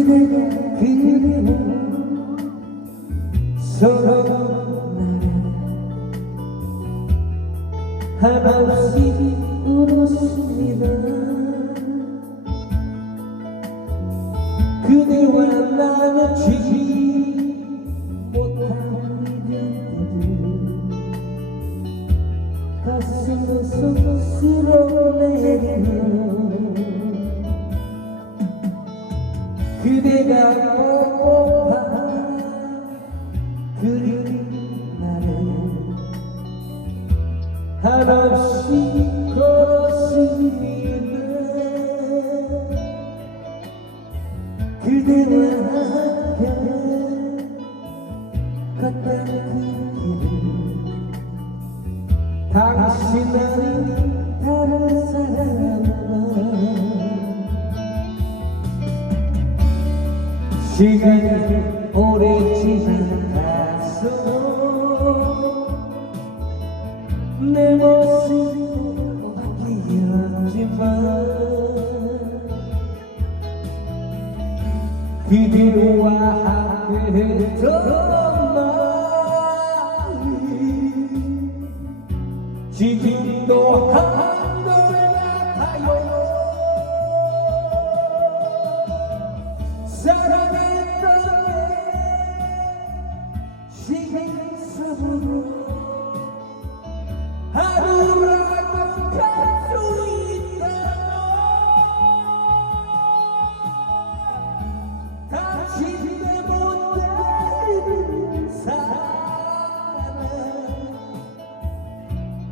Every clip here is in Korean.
그대가 그리워 서로 나를 한없이 울었습니다. 그대와 나는 지지 못한 이별들 가슴에서 쓸어내리 그대가 보고파 그리운 나를 한없이 걸었습니다 그대와 함께 걷던 그 길을 당신은 다른 사람 시간이 오래 지나가서 내 모습도 바뀌었지만 그대와 함께 했던 마음이 지금도 한결 같아요 사랑했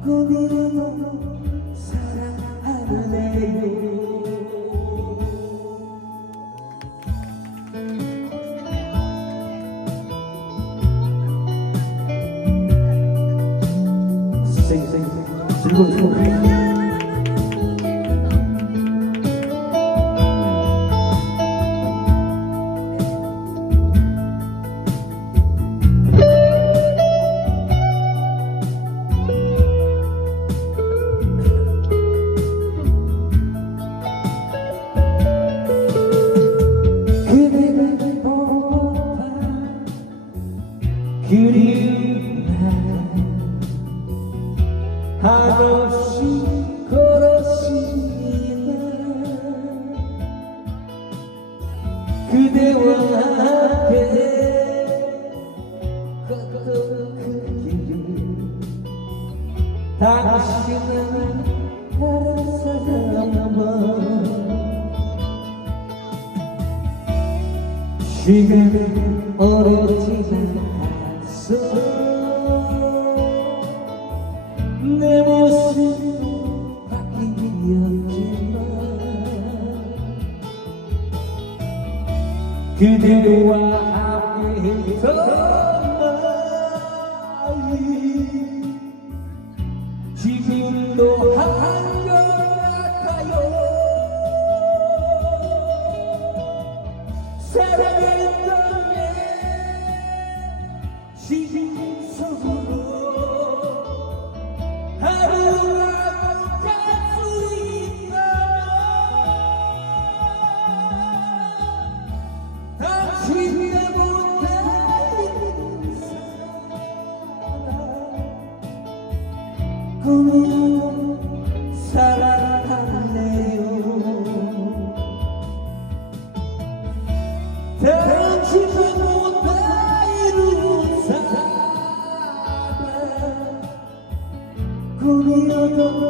꿈이라도 사랑하네요. 즐거운 그리운 날 한없이 걸었습니다. 그대와 함께 걷던 그 길을 당신은 다른 사람과 시간은 오래 지 나서 내 그대와 함께했던 마음이 지금도 한결 같아요. 사랑했 사랑 꿈이어도 사랑